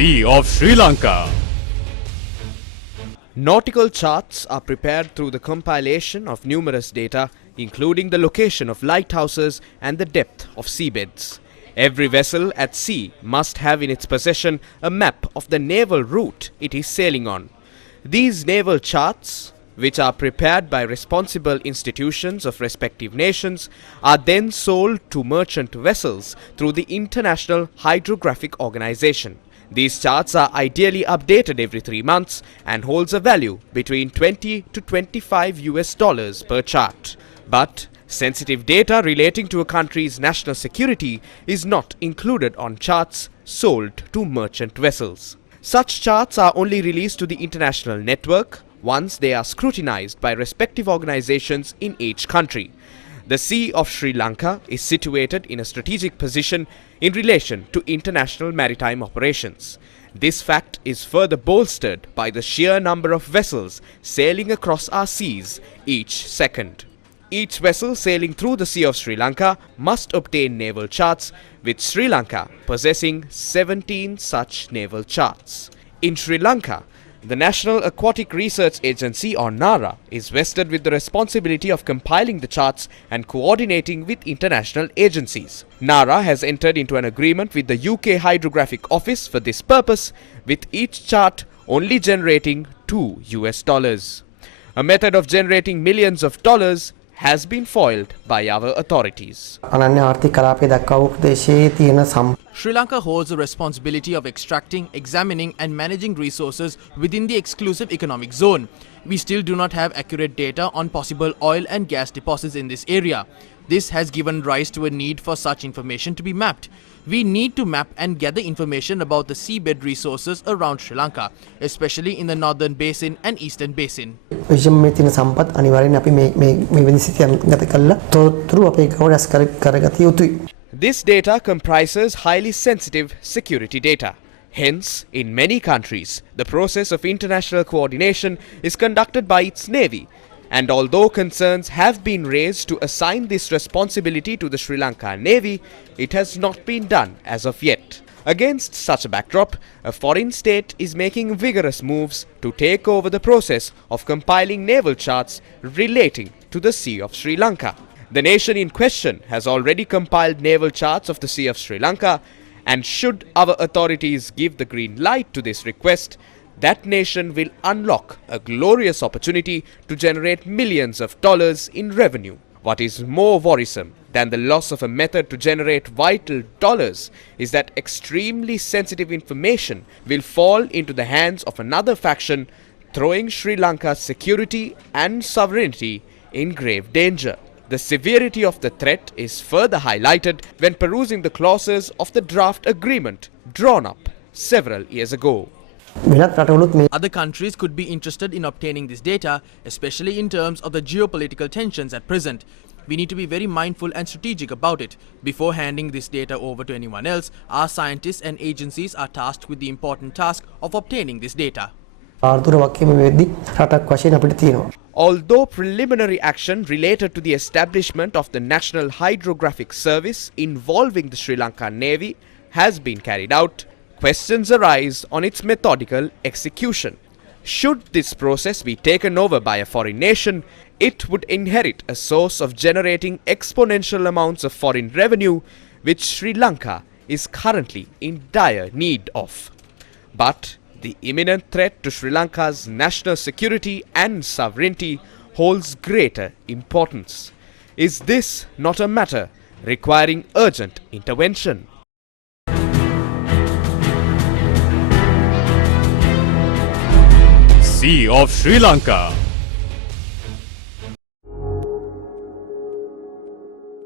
Sea of Sri Lanka. Nautical charts are prepared through the compilation of numerous data, including the location of lighthouses and the depth of seabeds. Every vessel at sea must have in its possession a map of the naval route it is sailing on. These naval charts, which are prepared by responsible institutions of respective nations, are then sold to merchant vessels through the International Hydrographic Organization. These charts are ideally updated every 3 months and holds a value between $20 to $25 per chart. But sensitive data relating to a country's national security is not included on charts sold to merchant vessels. Such charts are only released to the international network once they are scrutinized by respective organizations in each country. The Sea of Sri Lanka is situated in a strategic position in relation to international maritime operations. This fact is further bolstered by the sheer number of vessels sailing across our seas each second. Each vessel sailing through the Sea of Sri Lanka must obtain naval charts, with Sri Lanka possessing 17 such naval charts. In Sri Lanka, the National Aquatic Research Agency, or NARA, is vested with the responsibility of compiling the charts and coordinating with international agencies. NARA has entered into an agreement with the UK Hydrographic Office for this purpose, with each chart only generating $2. A method of generating millions of dollars has been foiled by our authorities. Sri Lanka holds the responsibility of extracting, examining and managing resources within the exclusive economic zone. We still do not have accurate data on possible oil and gas deposits in this area. This has given rise to a need for such information to be mapped. We need to map and gather information about the seabed resources around Sri Lanka, especially in the northern basin and eastern basin. This data comprises highly sensitive security data. Hence, in many countries, the process of international coordination is conducted by its navy, and although concerns have been raised to assign this responsibility to the Sri Lanka Navy, it has not been done as of yet. Against such a backdrop, a foreign state is making vigorous moves to take over the process of compiling naval charts relating to the Sea of Sri Lanka. The nation in question has already compiled naval charts of the Sea of Sri Lanka, and should our authorities give the green light to this request, that nation will unlock a glorious opportunity to generate millions of dollars in revenue. What is more worrisome than the loss of a method to generate vital dollars is that extremely sensitive information will fall into the hands of another faction, throwing Sri Lanka's security and sovereignty in grave danger. The severity of the threat is further highlighted when perusing the clauses of the draft agreement drawn up several years ago. Other countries could be interested in obtaining this data, especially in terms of the geopolitical tensions at present. We need to be very mindful and strategic about it. Before handing this data over to anyone else, our scientists and agencies are tasked with the important task of obtaining this data. Although preliminary action related to the establishment of the National Hydrographic Service involving the Sri Lanka Navy has been carried out, questions arise on its methodical execution. Should this process be taken over by a foreign nation, it would inherit a source of generating exponential amounts of foreign revenue, which Sri Lanka is currently in dire need of. But the imminent threat to Sri Lanka's national security and sovereignty holds greater importance. Is this not a matter requiring urgent intervention? Sea of Sri Lanka.